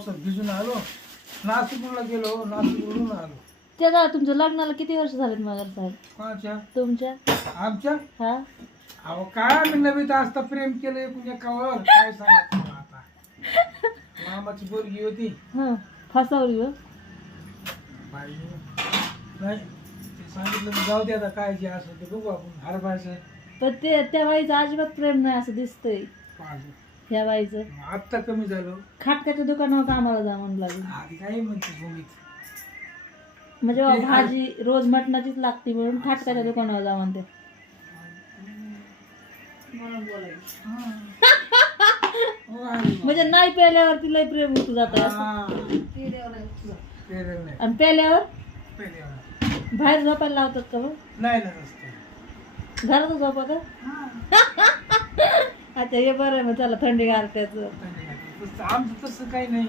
पावसात भिजून आलो, नाशिकला गेलो, नाशिकवरून आलो. त्याला तुमच्या लग्नाला किती वर्ष झालेत मगर साहेब? कोणाच्या? तुमच्या? आमच्या? हा अहो काय आम्ही नवीन असता प्रेम केलं एकावर, काय सांगा तुम्हाला आता. मामाची पोरगी होती. हा फसावली हो. बाई नाही ते सांगितलं तर जाऊ दे आता, काय जे असं ते बघू आपण हरभायचं. पण ते त्या बाईचं अजिबात प्रेम नाही असं दिसतंय. ह्या बाईचं आत्ता कमी झालो. खाटकाच्या दुकानावर कामाला जा म्हणून लागेल. आधी काय म्हणते भूमीत म्हणजे बाबा भाजी रोज मटणाचीच लागते म्हणून खाटकाच्या दुकानावर जा म्हणते. म्हणजे नाही प्यायल्यावरती लय प्रेम होत जात आणि प्यायल्यावर बाहेर झोपायला लावतात का मग? नाही ना नसते घरातच झोपत. अच्छा हे बरं आहे मग, चला थंडी गारट्याचं. आमचं तसं काही नाही.